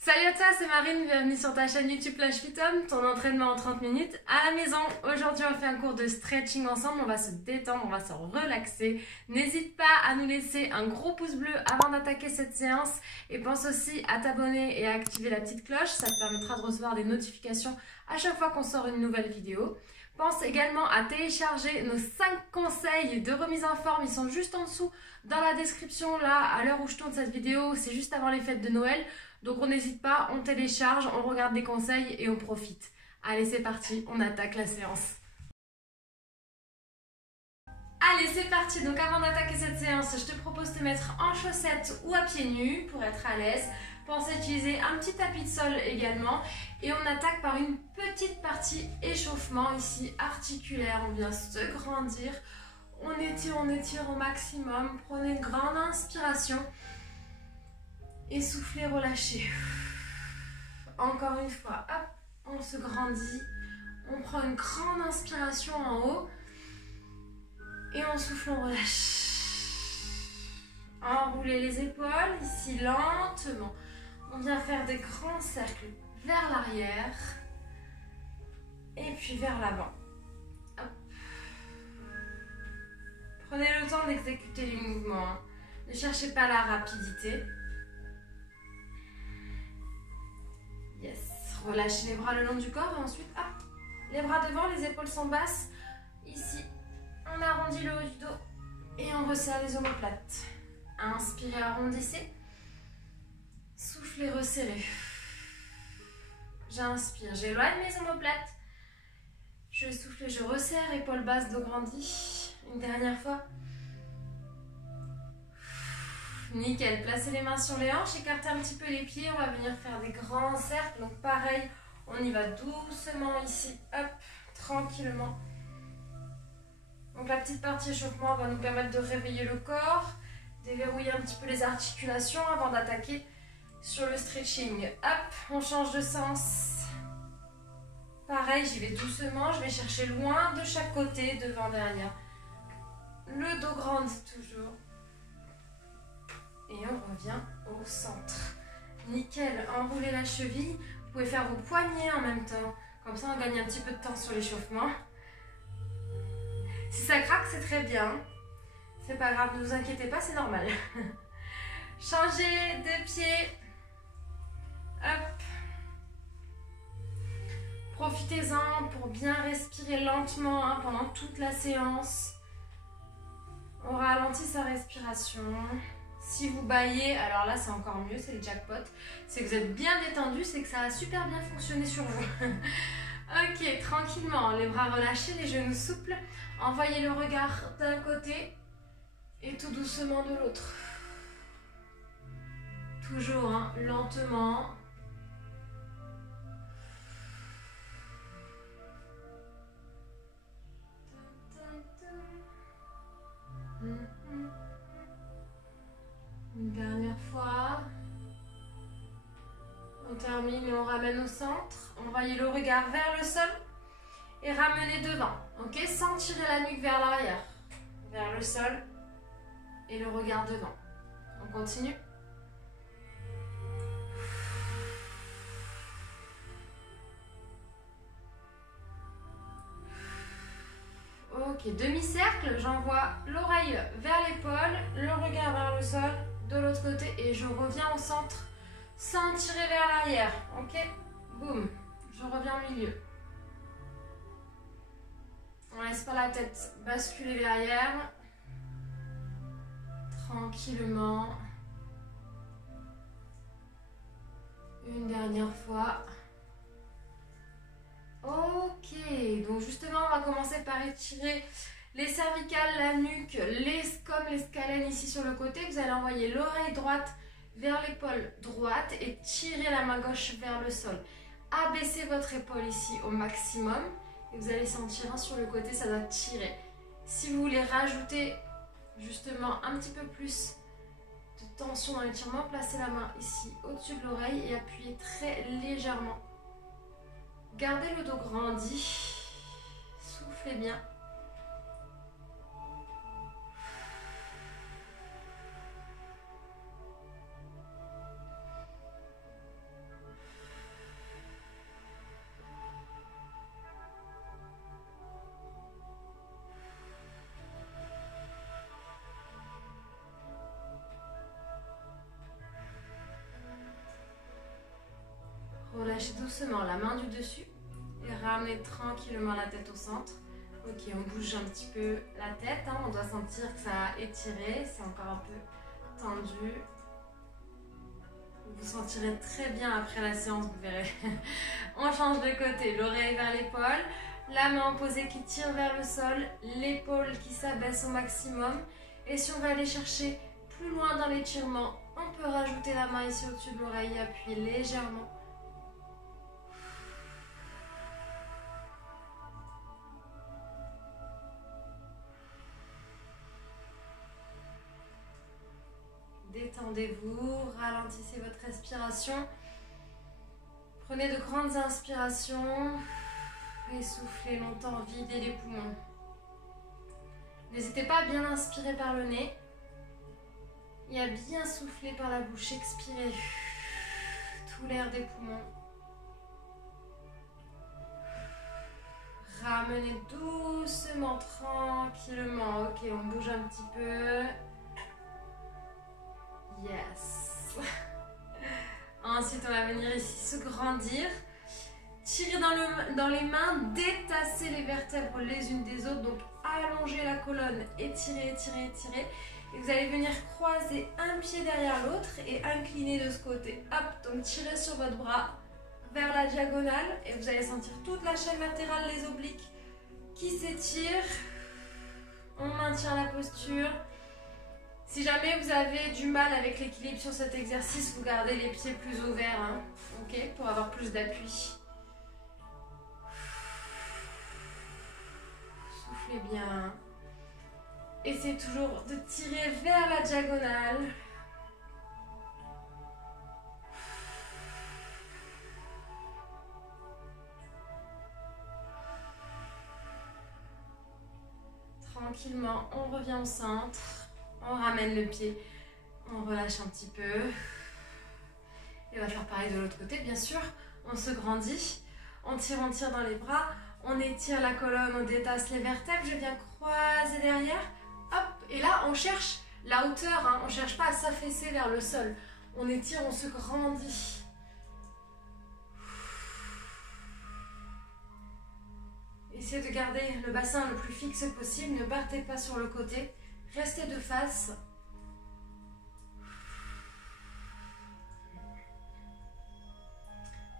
Salut à toi, c'est Marine, bienvenue sur ta chaîne YouTube Plage Fit Homme, ton entraînement en 30 minutes à la maison. Aujourd'hui on fait un cours de stretching ensemble, on va se détendre, on va se relaxer. N'hésite pas à nous laisser un gros pouce bleu avant d'attaquer cette séance et pense aussi à t'abonner et à activer la petite cloche, ça te permettra de recevoir des notifications à chaque fois qu'on sort une nouvelle vidéo. Pense également à télécharger nos 5 conseils de remise en forme, ils sont juste en dessous dans la description là, à l'heure où je tourne cette vidéo, c'est juste avant les fêtes de Noël. Donc on n'hésite pas, on télécharge, on regarde des conseils et on profite. Allez, c'est parti, on attaque la séance. Allez, c'est parti. Donc avant d'attaquer cette séance, je te propose de te mettre en chaussettes ou à pieds nus pour être à l'aise. Pense à utiliser un petit tapis de sol également. Et on attaque par une petite partie échauffement ici, articulaire. On vient se grandir. On étire au maximum. Prenez une grande inspiration. Et soufflez, relâchez. Encore une fois, hop, on se grandit. On prend une grande inspiration en haut. Et on souffle, on relâche. Enroulez les épaules, ici lentement. On vient faire des grands cercles vers l'arrière. Et puis vers l'avant. Prenez le temps d'exécuter les mouvements. Ne cherchez pas la rapidité. Yes. Relâchez les bras le long du corps et ensuite, hop, les bras devant, les épaules sont basses. Ici, on arrondit le haut du dos et on resserre les omoplates. Inspirez, arrondissez. Soufflez, resserrez. J'inspire, j'éloigne mes omoplates. Je souffle, je resserre, épaules basses, dos grandi. Une dernière fois. Nickel, placez les mains sur les hanches, écartez un petit peu les pieds, on va venir faire des grands cercles. Donc pareil, on y va doucement ici, hop, tranquillement. Donc la petite partie échauffement va nous permettre de réveiller le corps, déverrouiller un petit peu les articulations avant d'attaquer sur le stretching. Hop, on change de sens. Pareil, j'y vais doucement, je vais chercher loin de chaque côté, devant, derrière. Le dos grandit toujours. Et on revient au centre. Nickel, enroulez la cheville. Vous pouvez faire vos poignets en même temps. Comme ça, on gagne un petit peu de temps sur l'échauffement. Si ça craque, c'est très bien. C'est pas grave, ne vous inquiétez pas, c'est normal. Changez de pied. Hop. Profitez-en pour bien respirer lentement pendant toute la séance. On ralentit sa respiration. Si vous bâillez, alors là c'est encore mieux, c'est le jackpot. C'est que vous êtes bien détendu, c'est que ça a super bien fonctionné sur vous. Ok, tranquillement, les bras relâchés, les genoux souples. Envoyez le regard d'un côté et tout doucement de l'autre. Toujours lentement. Une dernière fois. On termine et on ramène au centre. Envoyez le regard vers le sol et ramenez devant. Ok, sans tirer la nuque vers l'arrière. Vers le sol et le regard devant. On continue. Ok, demi-cercle, j'envoie l'oreille vers l'épaule, le regard vers le sol, de l'autre côté et je reviens au centre sans tirer vers l'arrière. Ok, boum, je reviens au milieu. On laisse pas la tête basculer derrière. Tranquillement. Une dernière fois. Ok, donc justement on va commencer par étirer les cervicales, la nuque, comme les scalènes ici sur le côté. Vous allez envoyer l'oreille droite vers l'épaule droite et tirer la main gauche vers le sol. Abaissez votre épaule ici au maximum et vous allez sentir sur le côté, ça doit tirer. Si vous voulez rajouter justement un petit peu plus de tension dans l'étirement, placez la main ici au-dessus de l'oreille et appuyez très légèrement. Gardez le dos grandi, soufflez bien. Relâchez doucement la main du dessus et ramenez tranquillement la tête au centre. Ok, on bouge un petit peu la tête, hein. On doit sentir que ça a étiré, c'est encore un peu tendu. Vous vous sentirez très bien après la séance, vous verrez. On change de côté, l'oreille vers l'épaule, la main opposée qui tire vers le sol, l'épaule qui s'abaisse au maximum. Et si on va aller chercher plus loin dans l'étirement, on peut rajouter la main ici au-dessus de l'oreille et appuyer légèrement. Détendez-vous, ralentissez votre respiration. Prenez de grandes inspirations et soufflez longtemps, videz les poumons. N'hésitez pas à bien inspirer par le nez et à bien souffler par la bouche. Expirez tout l'air des poumons. Ramenez doucement, tranquillement. Ok, on bouge un petit peu. Yes. Ensuite, on va venir ici se grandir. Tirez dans les mains, détassez les vertèbres les unes des autres. Donc, allongez la colonne, étirez, étirez, étirez. Et vous allez venir croiser un pied derrière l'autre et incliner de ce côté. Hop, donc tirez sur votre bras vers la diagonale. Et vous allez sentir toute la chaîne latérale, les obliques qui s'étirent. On maintient la posture. Si jamais vous avez du mal avec l'équilibre sur cet exercice, vous gardez les pieds plus ouverts, hein, ok, pour avoir plus d'appui. Soufflez bien. Essayez toujours de tirer vers la diagonale. Tranquillement, on revient au centre. On ramène le pied, on relâche un petit peu. Et on va faire pareil de l'autre côté, bien sûr. On se grandit, on tire dans les bras, on étire la colonne, on détasse les vertèbres. Je viens croiser derrière. Hop, et là, on cherche la hauteur. Hein. On ne cherche pas à s'affaisser vers le sol. On étire, on se grandit. Essayez de garder le bassin le plus fixe possible. Ne partez pas sur le côté. Restez de face.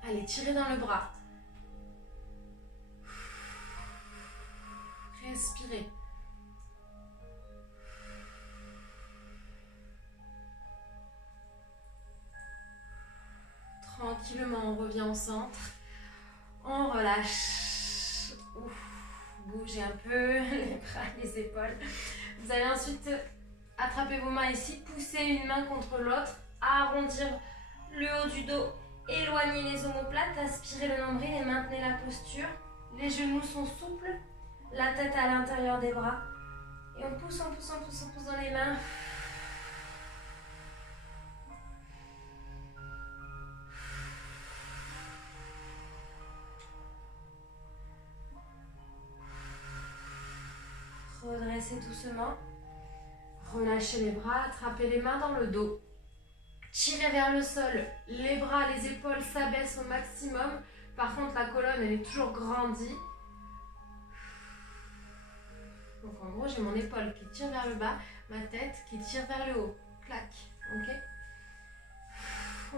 Allez, tirez dans le bras. Respirez. Tranquillement, on revient au centre. On relâche. Ouf, bougez un peu les bras, les épaules. Vous allez ensuite attraper vos mains ici, pousser une main contre l'autre, arrondir le haut du dos, éloigner les omoplates, aspirez le nombril et maintenez la posture. Les genoux sont souples, la tête à l'intérieur des bras. Et on pousse, on pousse, on pousse, on pousse dans les mains. Redressez doucement. Relâchez les bras, attrapez les mains dans le dos. Tirez vers le sol. Les bras, les épaules s'abaissent au maximum. Par contre, la colonne, elle est toujours grandie. Donc en gros, j'ai mon épaule qui tire vers le bas, ma tête qui tire vers le haut. Clac. Ok.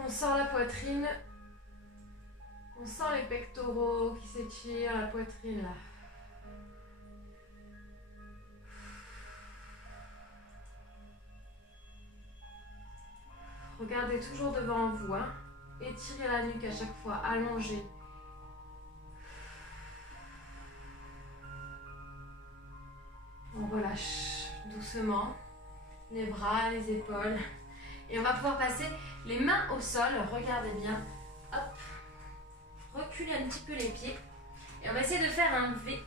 On sort la poitrine. On sent les pectoraux qui s'étirent, la poitrine là. Regardez toujours devant vous, hein. Étirez la nuque à chaque fois, allongez. On relâche doucement les bras, les épaules. Et on va pouvoir passer les mains au sol, regardez bien. Hop. Reculez un petit peu les pieds. Et on va essayer de faire un V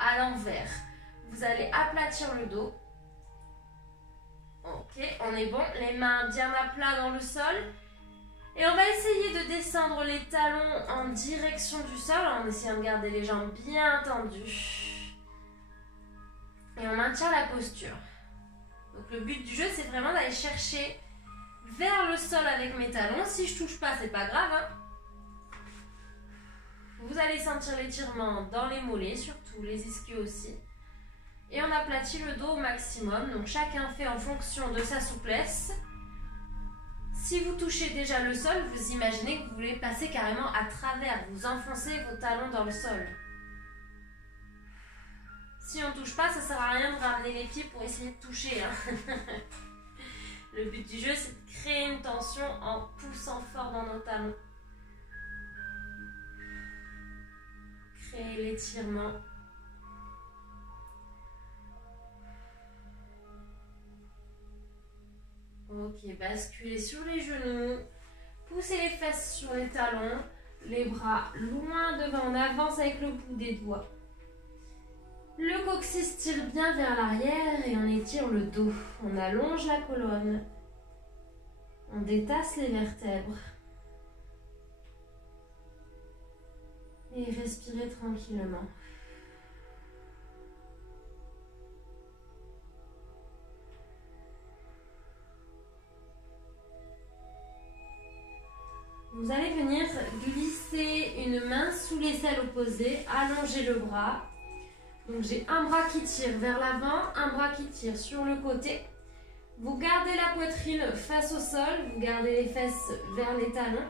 à l'envers. Vous allez aplatir le dos. Ok, on est bon. Les mains bien à plat dans le sol. Et on va essayer de descendre les talons en direction du sol en essayant de garder les jambes bien tendues. Et on maintient la posture. Donc le but du jeu, c'est vraiment d'aller chercher vers le sol avec mes talons. Si je touche pas, c'est pas grave, hein. Vous allez sentir l'étirement dans les mollets, surtout les ischios aussi. Et on aplatit le dos au maximum. Donc chacun fait en fonction de sa souplesse. Si vous touchez déjà le sol, vous imaginez que vous voulez passer carrément à travers. Vous enfoncez vos talons dans le sol. Si on ne touche pas, ça ne sert à rien de ramener les pieds pour essayer de toucher. Hein. Le but du jeu, c'est de créer une tension en poussant fort dans nos talons. Créer l'étirement. Ok, basculez sur les genoux. Poussez les fesses sur les talons. Les bras loin devant. On avance avec le bout des doigts. Le coccyx tire bien vers l'arrière et on étire le dos. On allonge la colonne. On détasse les vertèbres. Et respirez tranquillement. Vous allez venir glisser une main sous l'aisselle opposée, allonger le bras. Donc j'ai un bras qui tire vers l'avant, un bras qui tire sur le côté. Vous gardez la poitrine face au sol, vous gardez les fesses vers les talons.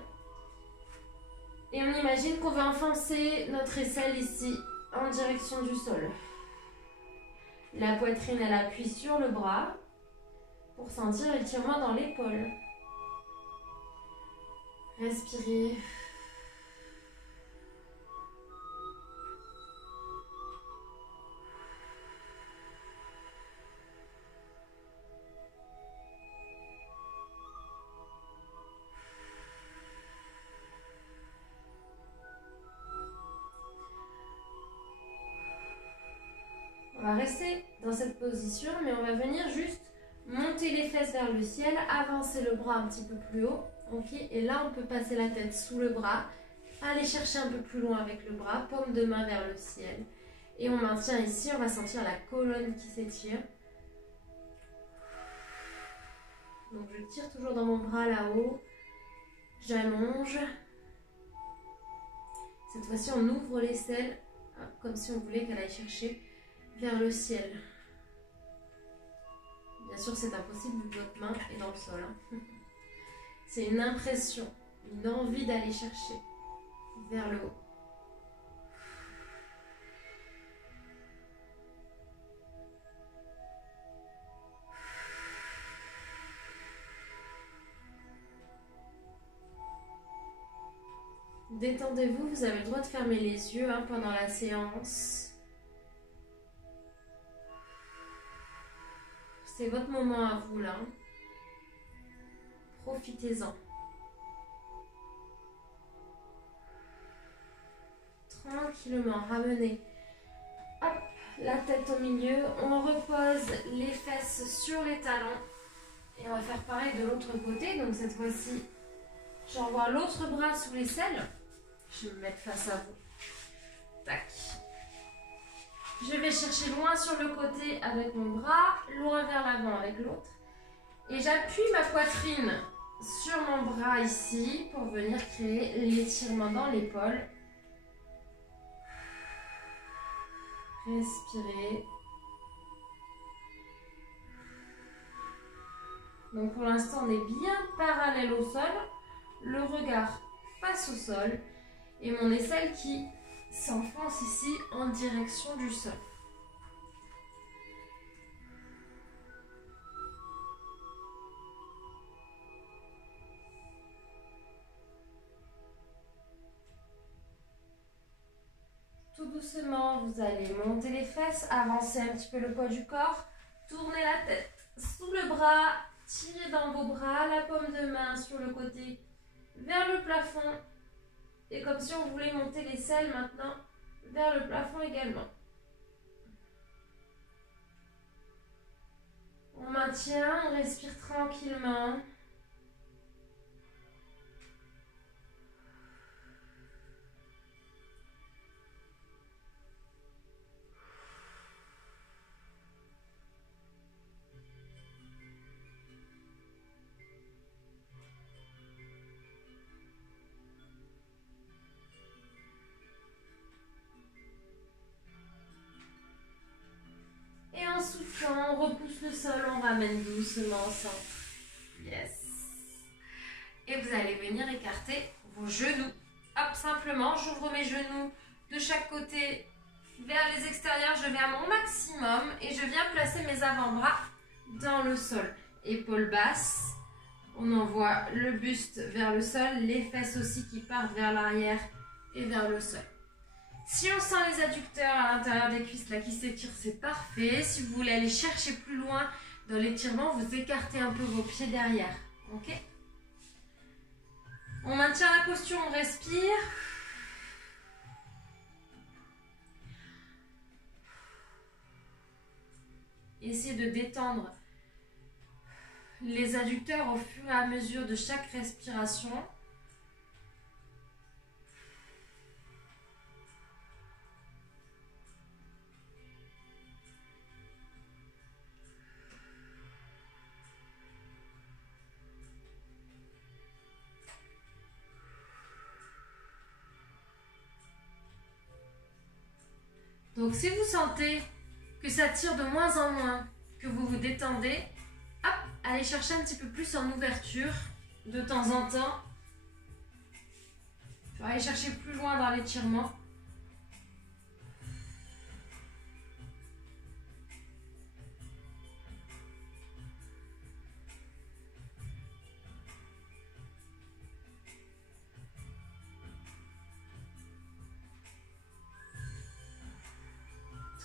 Et on imagine qu'on va enfoncer notre aisselle ici en direction du sol. La poitrine, elle appuie sur le bras pour sentir l'étirement dans l'épaule. Respirez. On va rester dans cette position, mais on va venir juste monter les fesses vers le ciel, avancer le bras un petit peu plus haut. Okay. Et là, on peut passer la tête sous le bras, aller chercher un peu plus loin avec le bras, paume de main vers le ciel. Et on maintient ici, on va sentir la colonne qui s'étire. Donc je tire toujours dans mon bras là-haut, j'allonge. Cette fois-ci, on ouvre l'aisselle, comme si on voulait qu'elle aille chercher vers le ciel. Bien sûr, c'est impossible vu que votre main est dans le sol. Hein. C'est une impression, une envie d'aller chercher vers le haut. Détendez-vous, vous avez le droit de fermer les yeux hein, pendant la séance. C'est votre moment à vous là. Profitez-en. Tranquillement, ramenez hop, la tête au milieu. On repose les fesses sur les talons. Et on va faire pareil de l'autre côté. Donc cette fois-ci, j'envoie l'autre bras sous l'aisselle. Je vais me mettre face à vous. Tac. Je vais chercher loin sur le côté avec mon bras, loin vers l'avant avec l'autre. Et j'appuie ma poitrine sur mon bras ici pour venir créer l'étirement dans l'épaule. Respirez. Donc pour l'instant, on est bien parallèle au sol. Le regard face au sol. Et mon aisselle qui s'enfonce ici en direction du sol. Tout doucement, vous allez monter les fesses, avancer un petit peu le poids du corps, tourner la tête sous le bras, tirez dans vos bras, la paume de main sur le côté vers le plafond. Et comme si on voulait monter l'aisselle maintenant vers le plafond également. On maintient, on respire tranquillement. le sol, on ramène doucement au centre. Yes. Et vous allez venir écarter vos genoux. Hop, simplement, j'ouvre mes genoux de chaque côté vers les extérieurs. Je vais à mon maximum et je viens placer mes avant-bras dans le sol. Épaules basses. On envoie le buste vers le sol, les fesses aussi qui partent vers l'arrière et vers le sol. Si on sent les adducteurs à l'intérieur des cuisses là qui s'étirent, c'est parfait. Si vous voulez aller chercher plus loin dans l'étirement, vous écartez un peu vos pieds derrière. Ok? On maintient la posture, on respire. Essayez de détendre les adducteurs au fur et à mesure de chaque respiration. Donc si vous sentez que ça tire de moins en moins, que vous vous détendez, hop, allez chercher un petit peu plus en ouverture de temps en temps. Pour aller chercher plus loin dans l'étirement.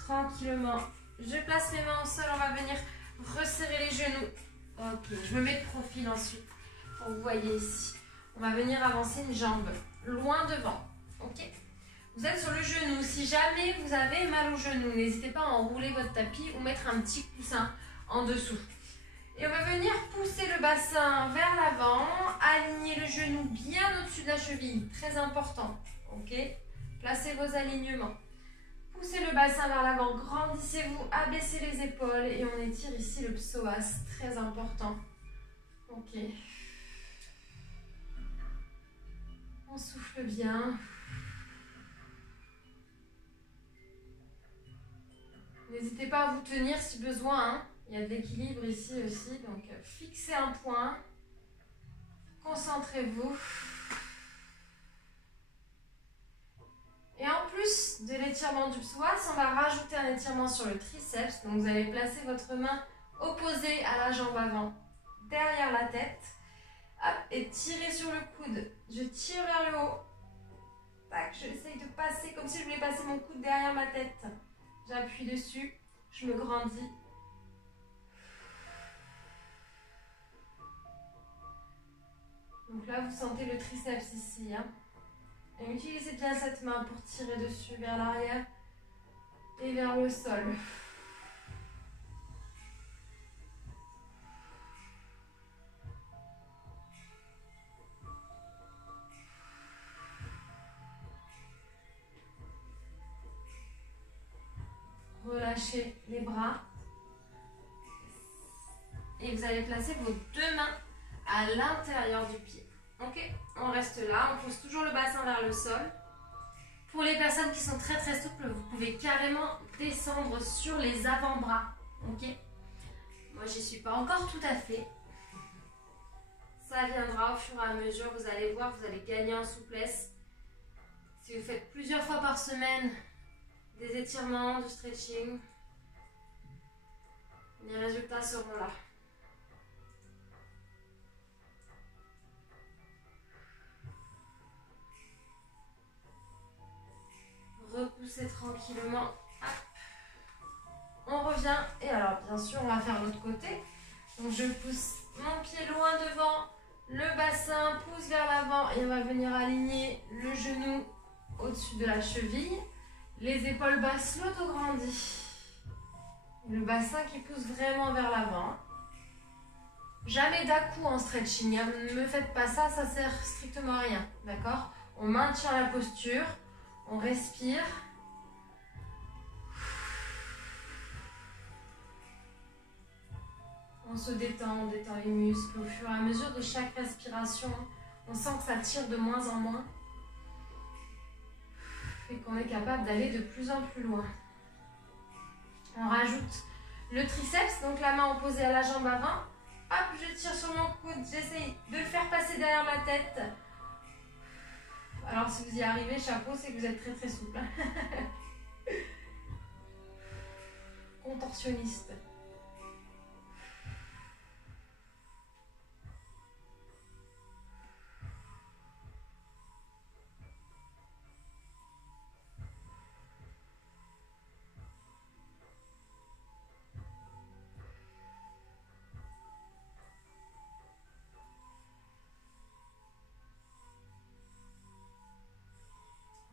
Tranquillement, je place mes mains au sol, on va venir resserrer les genoux. Ok, je me mets de profil ensuite, pour que vous voyez ici. On va venir avancer une jambe loin devant, ok? Vous êtes sur le genou, si jamais vous avez mal au genou, n'hésitez pas à enrouler votre tapis ou mettre un petit coussin en dessous. Et on va venir pousser le bassin vers l'avant, aligner le genou bien au-dessus de la cheville, très important, ok? Placez vos alignements. Poussez le bassin vers l'avant, grandissez-vous, abaissez les épaules et on étire ici le psoas, très important. Ok. On souffle bien. N'hésitez pas à vous tenir si besoin, hein. Il y a de l'équilibre ici aussi, donc fixez un point, concentrez-vous. Et en plus de l'étirement du psoas, on va rajouter un étirement sur le triceps. Donc vous allez placer votre main opposée à la jambe avant, derrière la tête. Hop, et tirez sur le coude. Je tire vers le haut. Tac, j'essaye de passer comme si je voulais passer mon coude derrière ma tête. J'appuie dessus, je me grandis. Donc là, vous sentez le triceps ici, hein. Et utilisez bien cette main pour tirer dessus vers l'arrière et vers le sol. Relâchez les bras. Et vous allez placer vos deux mains à l'intérieur du pied. Ok, on reste là, on pose toujours le bassin vers le sol. Pour les personnes qui sont très souples, vous pouvez carrément descendre sur les avant-bras. Ok, moi j'y suis pas encore tout à fait. Ça viendra au fur et à mesure, vous allez voir, vous allez gagner en souplesse. Si vous faites plusieurs fois par semaine des étirements, du stretching, les résultats seront là. Repoussez tranquillement. Hop. On revient et alors bien sûr on va faire l'autre côté. Donc je pousse mon pied loin devant, le bassin pousse vers l'avant et on va venir aligner le genou au-dessus de la cheville. Les épaules basses, l'auto-grandit. Le bassin qui pousse vraiment vers l'avant. Jamais d'à-coup en stretching, hein. Ne me faites pas ça, ça sert strictement à rien. D'accord? On maintient la posture. On respire. On se détend, on détend les muscles. Au fur et à mesure de chaque respiration, on sent que ça tire de moins en moins. Et qu'on est capable d'aller de plus en plus loin. On rajoute le triceps, donc la main opposée à la jambe avant. Hop, je tire sur mon coude, j'essaye de le faire passer derrière ma tête. Alors si vous y arrivez, chapeau, c'est que vous êtes très très souple. Contorsionniste.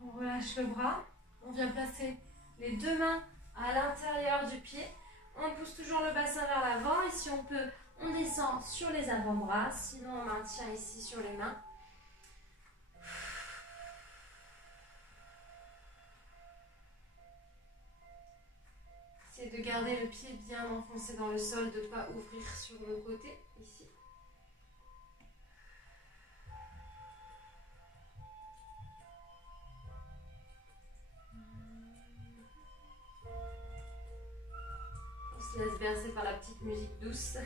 On relâche le bras, on vient placer les deux mains à l'intérieur du pied. On pousse toujours le bassin vers l'avant et si on peut, on descend sur les avant-bras. Sinon, on maintient ici sur les mains. Essayez de garder le pied bien enfoncé dans le sol, de ne pas ouvrir sur le côté, ici. On se laisse bercer par la petite musique douce.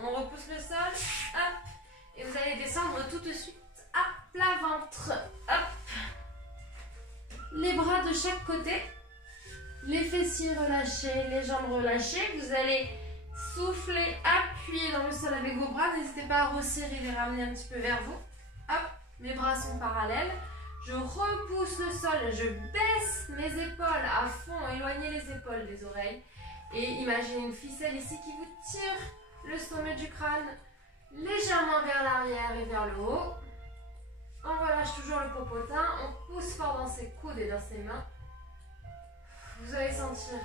On repousse le sol, hop, et vous allez descendre tout de suite à plat ventre, hop. Les bras de chaque côté, les fessiers relâchés, les jambes relâchées. Vous allez souffler, appuyer dans le sol avec vos bras. N'hésitez pas à resserrer, les ramener un petit peu vers vous. Hop, mes bras sont parallèles. Je repousse le sol, je baisse mes épaules à fond, éloignez les épaules des oreilles. Et imaginez une ficelle ici qui vous tire le sommet du crâne légèrement vers l'arrière et vers le haut. On relâche toujours le popotin, on pousse fort dans ses coudes et dans ses mains. Vous allez sentir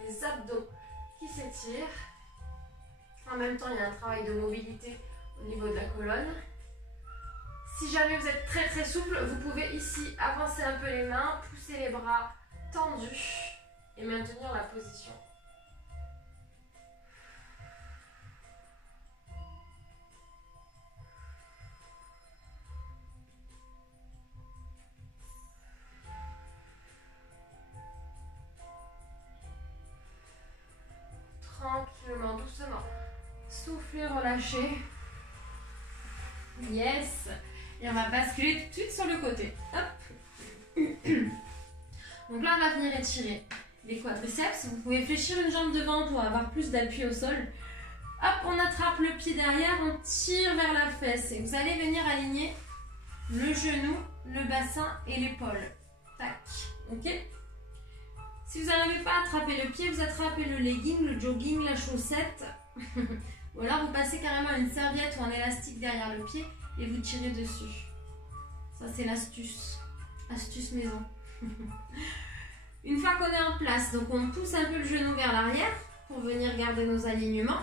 les abdos qui s'étirent. En même temps, il y a un travail de mobilité au niveau de la colonne. Si jamais vous êtes très très souple, vous pouvez ici avancer un peu les mains, pousser les bras tendus et maintenir la position. Tranquillement, doucement. Soufflez, relâchez. Yes. Et on va basculer tout de suite sur le côté. Hop. Donc là, on va venir étirer les quadriceps. Vous pouvez fléchir une jambe devant pour avoir plus d'appui au sol. Hop, on attrape le pied derrière, on tire vers la fesse. Et vous allez venir aligner le genou, le bassin et l'épaule. Tac. Ok. Si vous n'arrivez pas à attraper le pied, vous attrapez le legging, le jogging, la chaussette. Ou alors vous passez carrément une serviette ou un élastique derrière le pied et vous tirez dessus. Ça c'est l'astuce. Astuce maison. Une fois qu'on est en place, donc on pousse un peu le genou vers l'arrière pour venir garder nos alignements.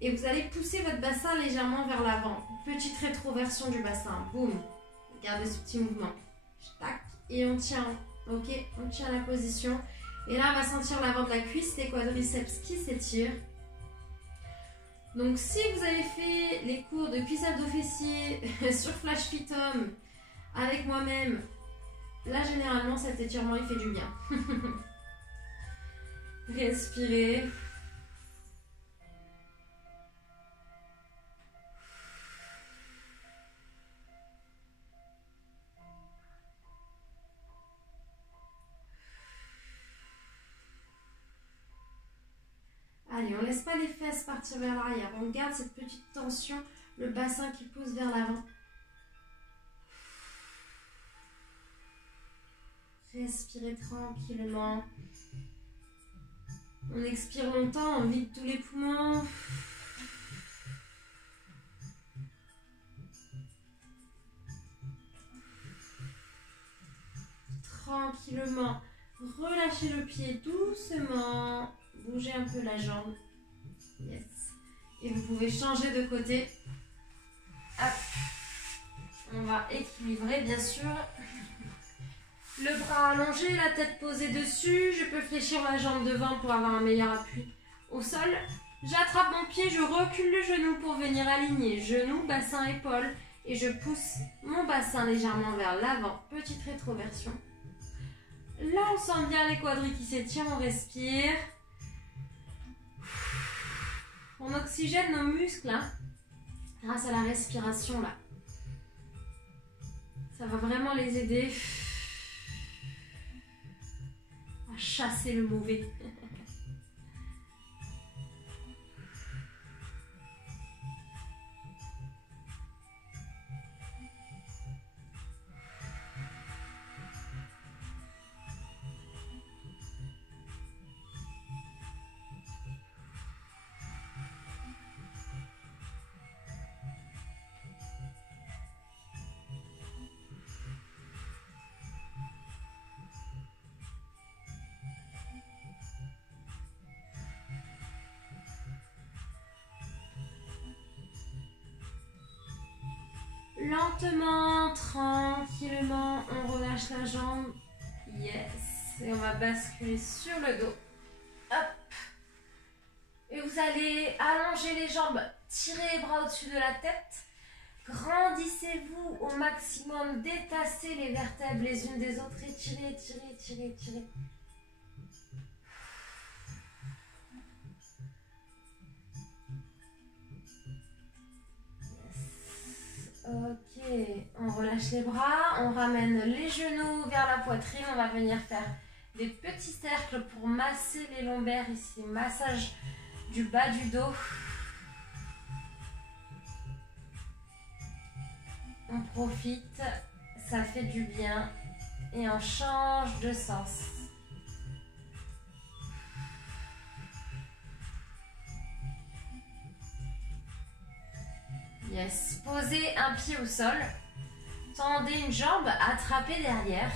Et vous allez pousser votre bassin légèrement vers l'avant. Petite rétroversion du bassin. Boum. Gardez ce petit mouvement. Tac. Et on tient. Ok. On tient la position. Et là, on va sentir l'avant de la cuisse, les quadriceps qui s'étirent. Donc, si vous avez fait les cours de cuisse abdos fessiers sur Flash Fit Home avec moi-même, là, généralement, cet étirement, il fait du bien. Respirez. Allez, on ne laisse pas les fesses partir vers l'arrière. On garde cette petite tension, le bassin qui pousse vers l'avant. Respirez tranquillement. On expire longtemps, on vide tous les poumons. Tranquillement, relâchez le pied doucement. Bougez un peu la jambe. Yes. Et vous pouvez changer de côté. Hop. On va équilibrer, bien sûr. Le bras allongé, la tête posée dessus. Je peux fléchir ma jambe devant pour avoir un meilleur appui au sol. J'attrape mon pied, je recule le genou pour venir aligner genou, bassin, épaule. Et je pousse mon bassin légèrement vers l'avant. Petite rétroversion. Là, on sent bien les quadris qui s'étirent, on respire. On oxygène nos muscles hein, grâce à la respiration là. Ça va vraiment les aider à chasser le mauvais. Lentement, tranquillement, on relâche la jambe. Yes. Et on va basculer sur le dos. Hop. Et vous allez allonger les jambes, tirer les bras au-dessus de la tête. Grandissez-vous au maximum, détassez les vertèbres les unes des autres. Étirez, étirez, étirez, étirez. Ok, on relâche les bras, on ramène les genoux vers la poitrine, on va venir faire des petits cercles pour masser les lombaires ici, massage du bas du dos. On profite, ça fait du bien et on change de sens. Yes, posez un pied au sol, tendez une jambe, attrapez derrière.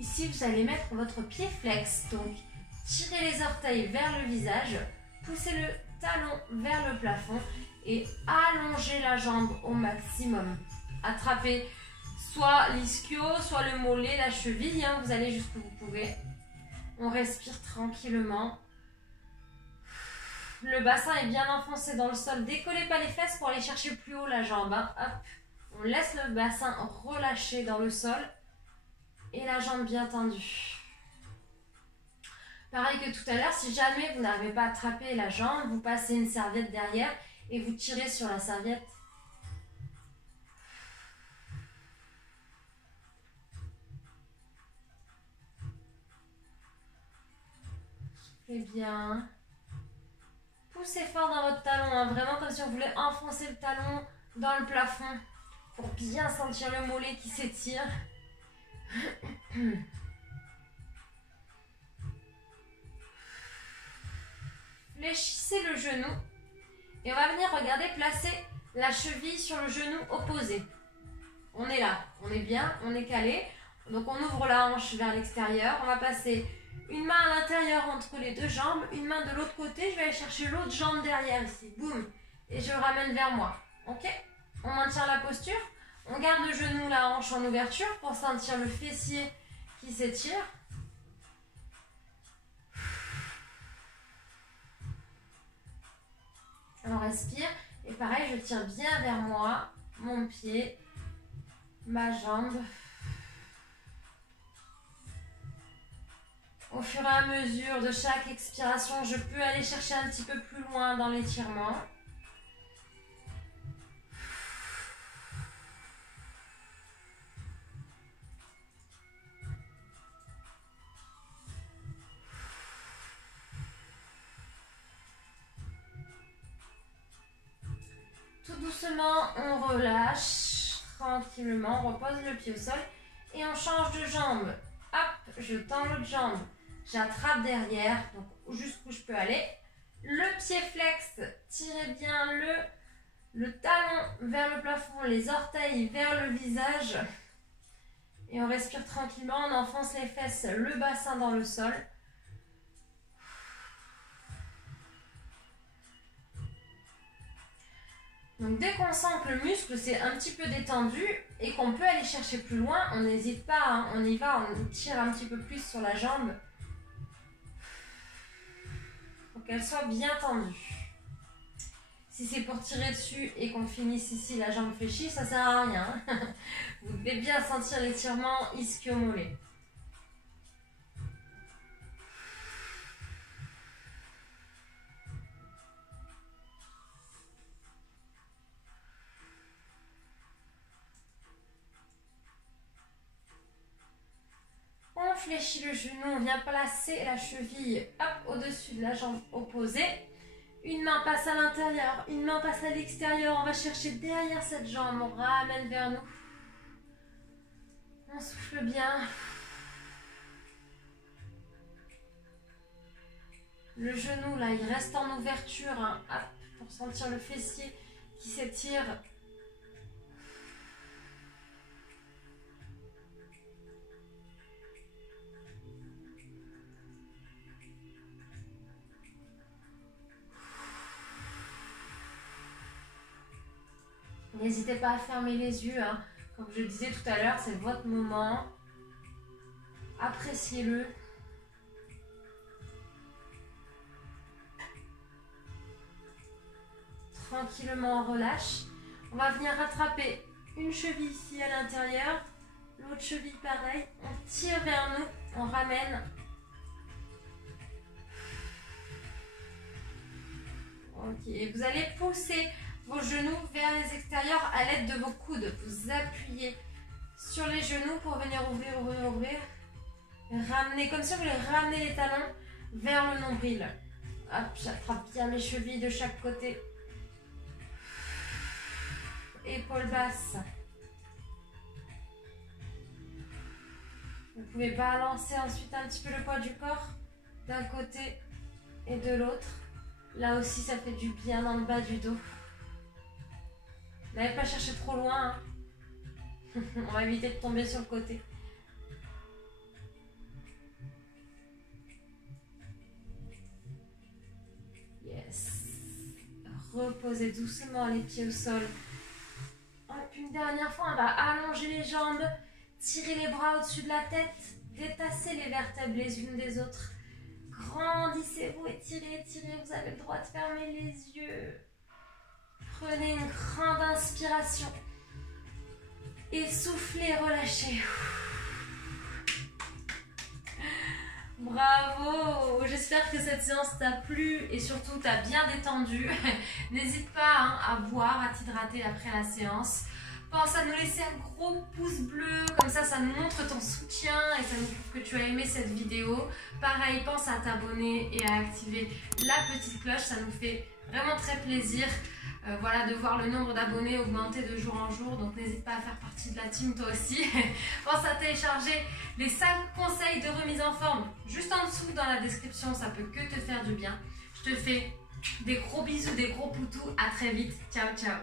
Ici, vous allez mettre votre pied flex, donc tirez les orteils vers le visage, poussez le talon vers le plafond et allongez la jambe au maximum. Attrapez soit l'ischio, soit le mollet, la cheville, hein, vous allez jusqu'où vous pouvez. On respire tranquillement. Le bassin est bien enfoncé dans le sol. Décollez pas les fesses pour aller chercher plus haut la jambe. Hein. Hop. On laisse le bassin relâcher dans le sol et la jambe bien tendue. Pareil que tout à l'heure, si jamais vous n'arrivez pas à attraper la jambe, vous passez une serviette derrière et vous tirez sur la serviette. Soufflez bien. Poussez fort dans votre talon, hein, vraiment comme si on voulait enfoncer le talon dans le plafond pour bien sentir le mollet qui s'étire. Fléchissez le genou et on va venir regarder placer la cheville sur le genou opposé. On est là, on est bien, on est calé. Donc on ouvre la hanche vers l'extérieur, on va passer une main à l'intérieur entre les deux jambes, une main de l'autre côté, je vais aller chercher l'autre jambe derrière ici, boum, et je le ramène vers moi, ok? On maintient la posture, on garde le genou, la hanche en ouverture pour sentir le fessier qui s'étire. On respire, et pareil, je tire bien vers moi, mon pied, ma jambe. Au fur et à mesure de chaque expiration, je peux aller chercher un petit peu plus loin dans l'étirement. Tout doucement, on relâche tranquillement, on repose le pied au sol et on change de jambe. Hop, je tends l'autre jambe. J'attrape derrière, donc jusqu'où je peux aller. Le pied flex, tirez bien le talon vers le plafond, les orteils vers le visage. Et on respire tranquillement, on enfonce les fesses, le bassin dans le sol. Donc dès qu'on sent que le muscle s'est un petit peu détendu et qu'on peut aller chercher plus loin, on n'hésite pas, hein, on y va, on tire un petit peu plus sur la jambe. Pour qu'elle soit bien tendue. Si c'est pour tirer dessus et qu'on finisse ici la jambe fléchie, ça sert à rien. Vous devez bien sentir l'étirement ischio-mollet. fléchit le genou, on vient placer la cheville au-dessus de la jambe opposée. Une main passe à l'intérieur, une main passe à l'extérieur. On va chercher derrière cette jambe, on ramène vers nous. On souffle bien. Le genou, là, il reste en ouverture, hein, pour sentir le fessier qui s'étire. N'hésitez pas à fermer les yeux, hein. Comme je disais tout à l'heure, c'est votre moment. Appréciez-le. Tranquillement, on relâche. On va venir rattraper une cheville ici à l'intérieur. L'autre cheville pareil. On tire vers nous. On ramène. Ok. Vous allez pousser vos genoux vers les extérieurs à l'aide de vos coudes. Vous appuyez sur les genoux pour venir ouvrir, ouvrir, ouvrir. Ramenez, comme si vous voulez ramener les talons vers le nombril. Hop, j'attrape bien mes chevilles de chaque côté. Épaules basses. Vous pouvez balancer ensuite un petit peu le poids du corps d'un côté et de l'autre. Là aussi, ça fait du bien dans le bas du dos. N'allez pas chercher trop loin. Hein. On va éviter de tomber sur le côté. Yes. Reposez doucement les pieds au sol. Une dernière fois, on va allonger les jambes, tirer les bras au-dessus de la tête, détasser les vertèbres les unes des autres. Grandissez-vous, étirez, étirez. Vous avez le droit de fermer les yeux. Prenez une grande inspiration. Et soufflez, relâchez. Bravo! J'espère que cette séance t'a plu et surtout t'a bien détendu. N'hésite pas à boire, à t'hydrater après la séance. Pense à nous laisser un gros pouce bleu, comme ça nous montre ton soutien et ça nous prouve que tu as aimé cette vidéo. Pareil, pense à t'abonner et à activer la petite cloche, ça nous fait vraiment très plaisir. Voilà, de voir le nombre d'abonnés augmenter de jour en jour, donc n'hésite pas à faire partie de la team toi aussi. Pense à télécharger les 5 conseils de remise en forme juste en dessous dans la description, ça peut que te faire du bien. Je te fais des gros bisous, des gros poutous, à très vite, ciao ciao.